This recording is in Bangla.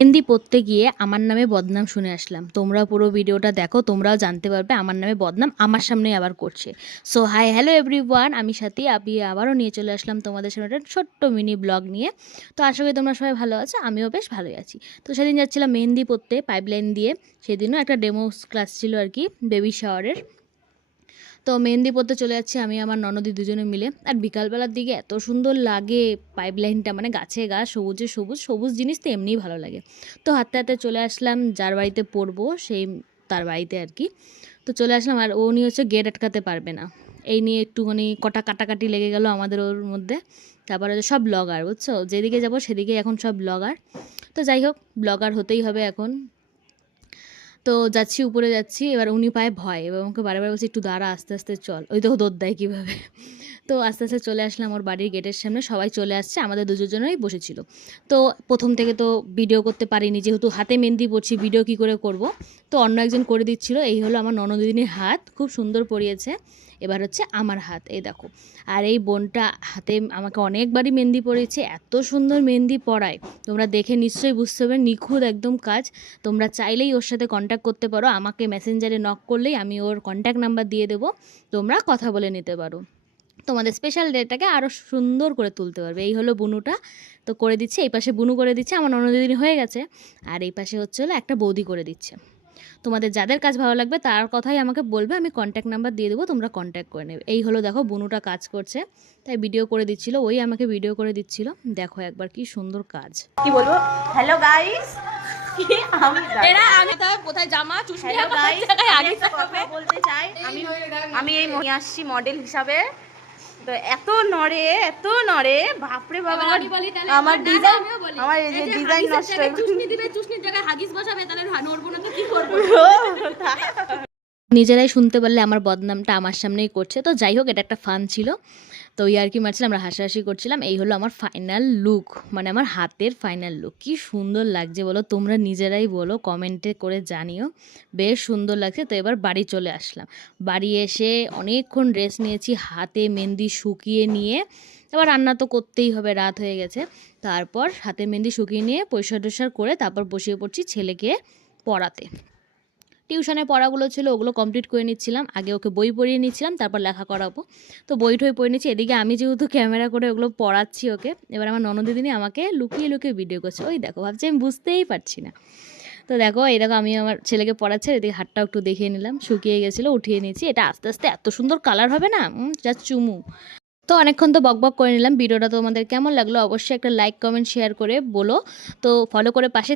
মেহেন্দি পড়তে গিয়ে আমার নামে বদনাম শুনে আসলাম। তোমরা পুরো ভিডিওটা দেখো, তোমরাও জানতে পারবে আমার নামে বদনাম আমার সামনেই আবার করছে। সো হাই হ্যালো এভরিওয়ান, আমি সাথী। আমি আবারও নিয়ে চলে আসলাম তোমাদের সামনে একটা ছোট্ট মিনি ব্লগ নিয়ে। তো আশা করি তোমরা সবাই ভালো আছো, আমিও বেশ ভালোই আছি। তো সেদিন যাচ্ছিলাম মেহেন্দি পড়তে পাইপলাইন দিয়ে। সেদিনও একটা ডেমো ক্লাস ছিল আর কি, বেবি শাওয়ারের। তো মেহেন্দি পড়তে চলে যাচ্ছি আমি আমার ননদি দুজনে মিলে। আর বিকালবেলার দিকে এত সুন্দর লাগে পাইপলাইনটা, মানে গাছে গাছ, সবুজে সবুজ, সবুজ জিনিস তো এমনিই ভালো লাগে। তো হাঁটতে হাঁটতে চলে আসলাম যার বাড়িতে পড়বো, সেই তার বাড়িতে আর কি। তো চলে আসলাম, আর উনি হচ্ছে গেট আটকাতে পারবে না, এই নিয়ে একটুখানি কাটাকাটি লেগে গেল আমাদের ওর মধ্যে। তারপরে সব ব্লগার, বুঝছো, যেদিকে যাবো সেদিকে এখন সব ব্লগার। তো যাই হোক, ব্লগার হতেই হবে এখন। তো যাচ্ছি, উপরে যাচ্ছি, এবার উনি পায়ে ভয়, এবার আমাকে বারবার বলছে একটু দাঁড়া, আস্তে আস্তে চল। ওই দেখো দৌড় দেয় কীভাবে। তো আস্তে আস্তে চলে আসলাম ওর বাড়ির গেটের সামনে, সবাই চলে আসছে, আমাদের দুজনেই বসেছিল। তো প্রথম থেকে তো ভিডিও করতে পারিনি, যেহেতু হাতে মেহেন্দি পড়ছি, ভিডিও কী করে করব। তো অন্য একজন করে দিচ্ছিল। এই হলো আমার ননদিনীর হাত, খুব সুন্দর পরিয়েছে। এবার হচ্ছে আমার হাত, এই দেখো। আর এই বোনটা হাতে আমাকে অনেকবারই মেহেন্দি পরিয়েছে, এত সুন্দর মেহেন্দি পরায়, তোমরা দেখে নিশ্চয়ই বুঝতে পারবে, নিখুঁত একদম কাজ। তোমরা চাইলেই ওর সাথে কন্ট্যাক্ট করতে পারো, আমাকে মেসেঞ্জারে নক করলেই আমি ওর কন্ট্যাক্ট নাম্বার দিয়ে দেবো, তোমরা কথা বলে নিতে পারো, তোমাদের স্পেশাল ডেটাকে আরও সুন্দর করে তুলতে পারবে। এই হলো বুনুটা, তো করে দিচ্ছে। এই পাশে বুনু করে দিচ্ছে, আমার ননদিনী হয়ে গেছে। আর এই পাশে হচ্ছে হলো একটা বৌদি করে দিচ্ছে। তোমাদের যাদের কাজ ভালো লাগবে তার কথাই আমাকে বলবে, আমি কন্ট্যাক্ট নাম্বার দিয়ে দেবো, তোমরা কন্ট্যাক্ট করে নেবে। এই হলো দেখো, বুনুটা কাজ করছে, তাই ভিডিও করে দিচ্ছিল, ওই আমাকে ভিডিও করে দিচ্ছিল। দেখো একবার কি সুন্দর কাজ। কি বলবো, হ্যালো গাইস। আমি তো কোথায় জামা চুষনি আগে কথা বলতে চাই। আমি এই আসছি মডেল হিসাবে। তো এত নড়ে বাপরে বাবা। আমার ডিজাইন, আমার এই যে ডিজাইন নষ্ট হয়ে চুষনি দিবে, চুষনির জায়গায় হাগিস বসাবে, তাহলে নড়বো না তো কি করবো। নিজেরাই শুনতে পারলে আমার বদনামটা আমার সামনেই করছে। তো যাই হোক, এটা একটা ফান ছিল। তো ইয়ার্কি মারছিলাম, আমরা হাসাহাসি করছিলাম। এই হলো আমার ফাইনাল লুক, মানে আমার হাতের ফাইনাল লুক। কি সুন্দর লাগছে বলো, তোমরা নিজেরাই বলো, কমেন্টে করে জানিও। বেশ সুন্দর লাগছে। তো এবার বাড়ি চলে আসলাম। বাড়ি এসে অনেকক্ষণ রেস্ট নিয়েছি, হাতে মেহেন্দি শুকিয়ে নিয়ে। এবার রান্না তো করতেই হবে, রাত হয়ে গেছে। তারপর হাতে মেহেন্দি শুকিয়ে নিয়ে পরিষ্কার টরিষ্কার করে তারপর বসিয়ে পড়ছি ছেলেকে পড়াতে। টিউশনে পড়াগুলো ছিল, ওগুলো কমপ্লিট করে নিচ্ছিলাম। আগে ওকে বই পড়িয়ে নিচ্ছিলাম, তারপর লেখা করাবো। তো বই টই পড়ে নিচ্ছি, এদিকে আমি যেহেতু ক্যামেরা করে ওগুলো পড়াচ্ছি ওকে। এবার আমার ননদিনী আমাকে লুকিয়ে লুকিয়ে ভিডিও করছে, ওই দেখো, ভাবছি আমি বুঝতেই পারছি না। তো দেখো, এই দেখো, আমি আমার ছেলেকে পড়াচ্ছি, এদিকে হাতটাও একটু দেখিয়ে নিলাম, শুকিয়ে গেছিলো, উঠিয়ে নিয়েছি। এটা আস্তে আস্তে এত সুন্দর কালার হবে না, যা চুমু। তো অনেকক্ষণ তো বকবক করে নিলাম। ভিডিওটা তোমাদের কেমন লাগলো অবশ্যই একটা লাইক কমেন্ট শেয়ার করে বলো। তো ফলো করে পাশে